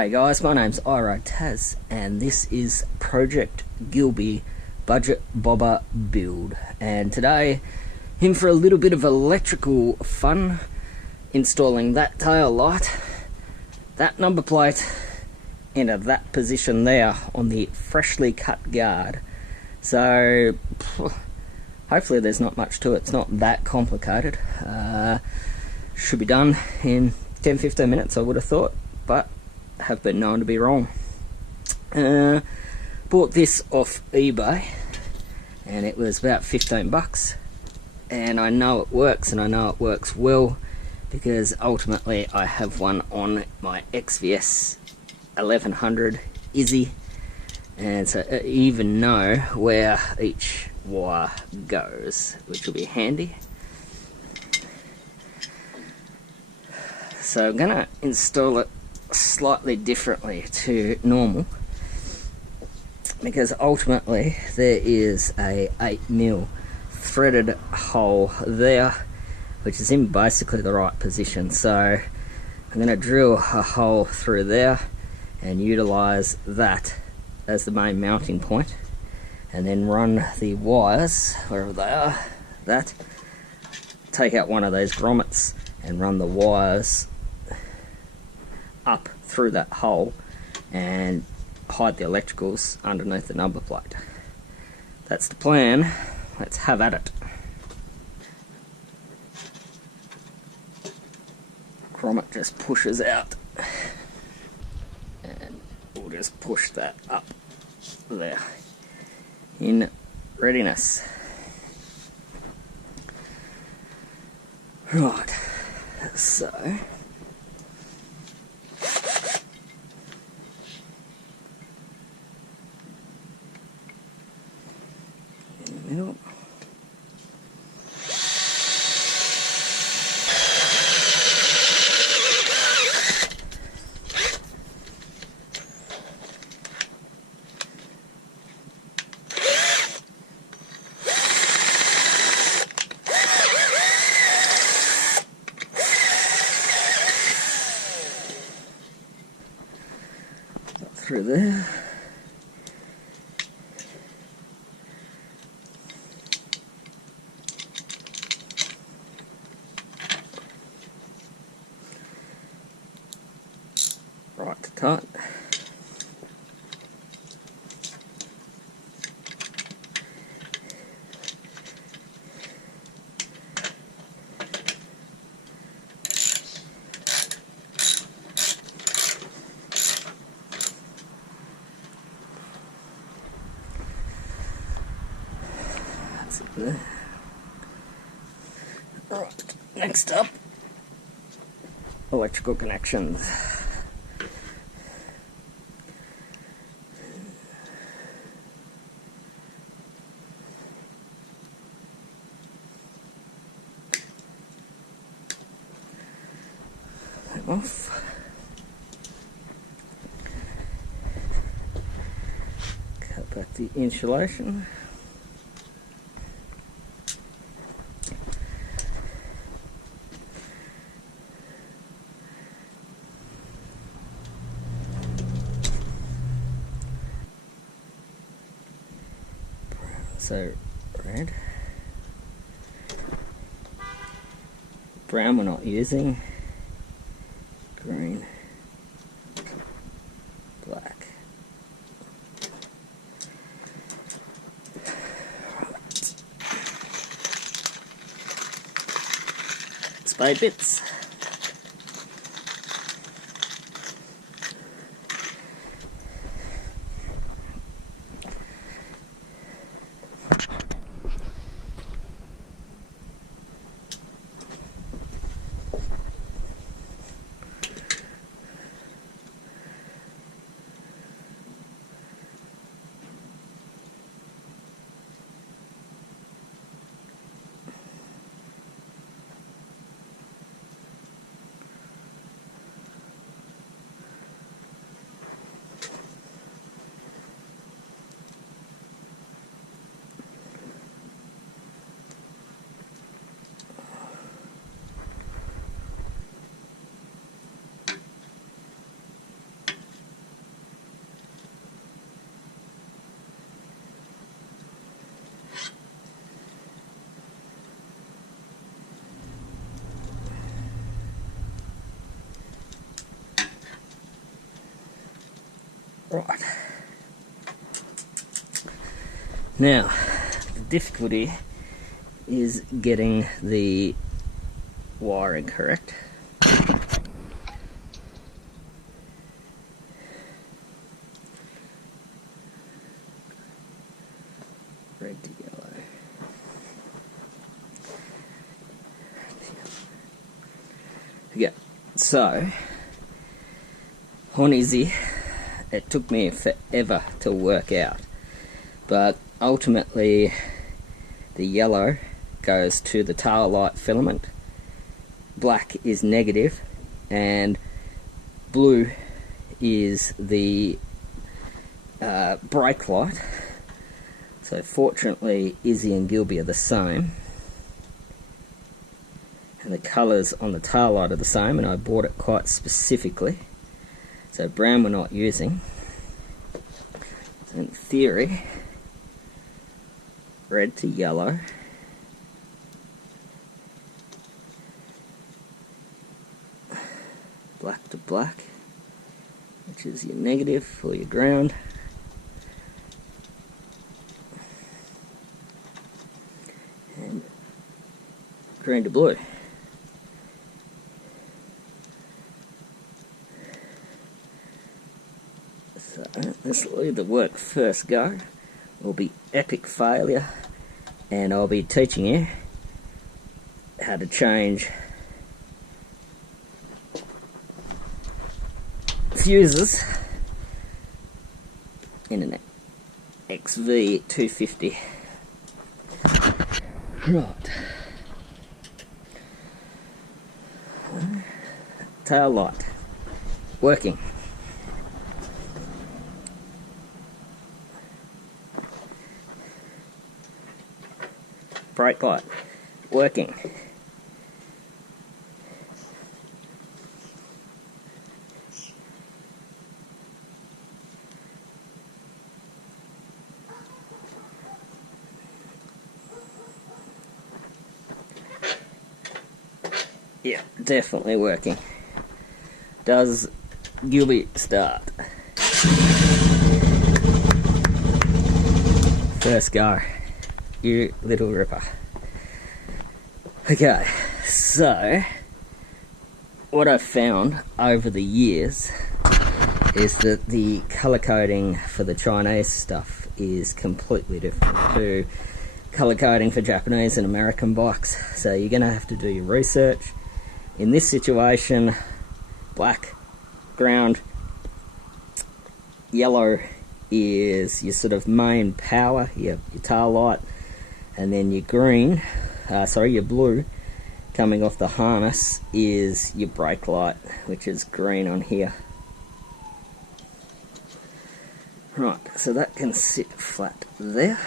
G'day guys, my name's Taz and this is Project Gilby Budget Bobber Build, and today in for a little bit of electrical fun, installing that tail light, that number plate into that position there on the freshly cut guard. So hopefully there's not much to it, it's not that complicated. Should be done in 10-15 minutes I would have thought, but have been known to be wrong. Bought this off eBay and it was about 15 bucks, and I know it works, and I know it works well because ultimately I have one on my XVS 1100 Izzy, and so I even know where each wire goes, which will be handy. So I'm gonna install it slightly differently to normal because ultimately there is a 8mm threaded hole there which is in basically the right position, so I'm going to drill a hole through there and utilize that as the main mounting point, and then run the wires wherever they are, that take out one of those grommets and run the wires up through that hole and hide the electricals underneath the number plate. That's the plan. Let's have at it. Grommet just pushes out and we'll just push that up there in readiness. Right, so middle. Through there. Right to tight. That's it there. Right, next up, electrical connections. Off. Cut back the insulation. So red. Brown we're not using. Green, black. Right. Spade bits. Right. Now, the difficulty is getting the wiring correct. Red to yellow. Yeah, so on Izzy, it took me forever to work out, but ultimately the yellow goes to the tail light filament, black is negative, and blue is the brake light. So fortunately Izzy and Gilby are the same, and the colours on the tail light are the same, and I bought it quite specifically. So brown we're not using. So in theory, red to yellow, black to black, which is your negative for your ground, and green to blue. So this will either work first go, will be epic failure, and I'll be teaching you how to change fuses in an XV250. Right. Tail light working. Brake light working. Yeah, definitely working. Does Gilby start? First go. You little ripper. Okay, so what I've found over the years is that the colour coding for the Chinese stuff is completely different to colour coding for Japanese and American bikes. So you're going to have to do your research. In this situation, black ground, yellow is your sort of main power, your tail light, and then your green, your blue coming off the harness is your brake light, which is green on here. Right, so that can sit flat there.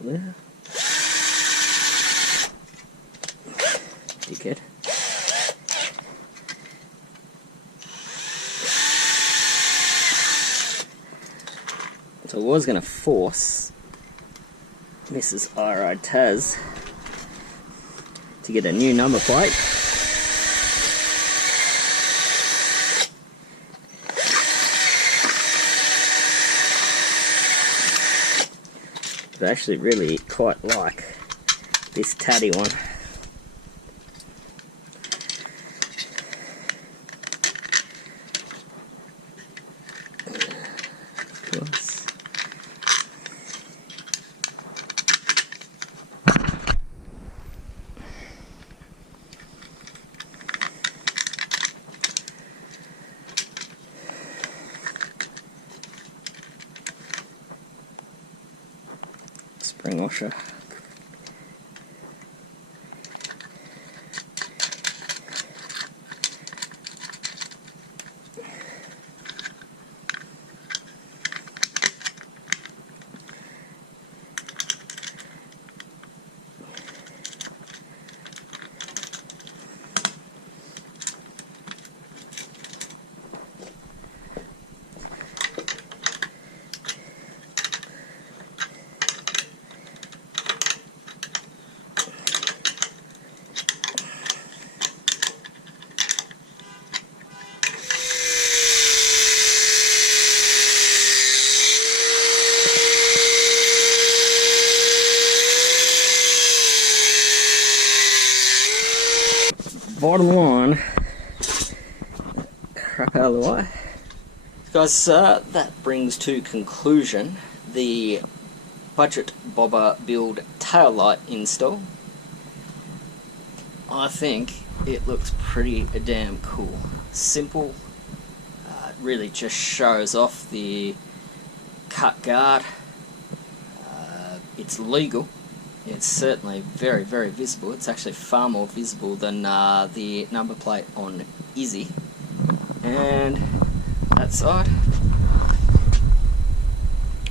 There. Dickhead. So I was going to force Mrs. Iro Taz to get a new number plate. But I actually really quite like this tatty one. Of course. Spring washer. bottom line, crap out of the way. Guys, that brings to conclusion the Buget Bobber Build taillight install. I think it looks pretty damn cool. Simple, really just shows off the cut guard. It's legal. It's certainly very, very visible. It's actually far more visible than the number plate on Izzy. And that side,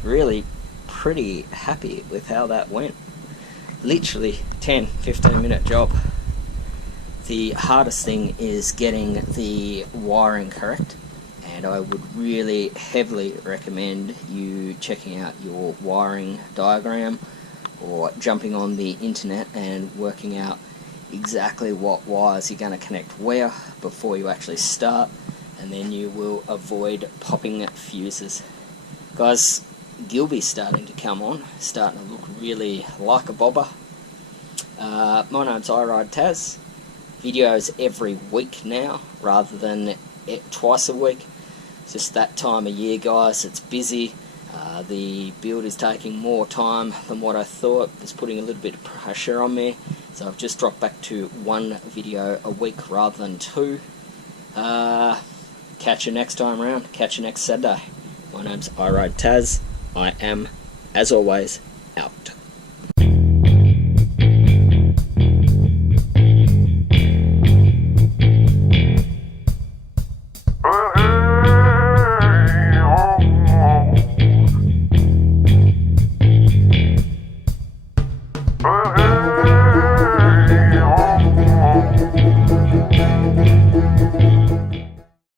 really pretty happy with how that went. Literally 10-15 minute job. The hardest thing is getting the wiring correct, and I would really heavily recommend you checking out your wiring diagram or jumping on the internet and working out exactly what wires you're going to connect where before you actually start, and then you will avoid popping fuses. Guys, Gilby's starting to come on, starting to look really like a bobber. My name's I-Ride Taz. Videos every week now rather than twice a week. It's just that time of year, guys. It's busy. The build is taking more time than what I thought. It's putting a little bit of pressure on me, so I've just dropped back to one video a week rather than two. Catch you next time around. Catch you next Saturday. My name's I-Ride Taz. I am, as always,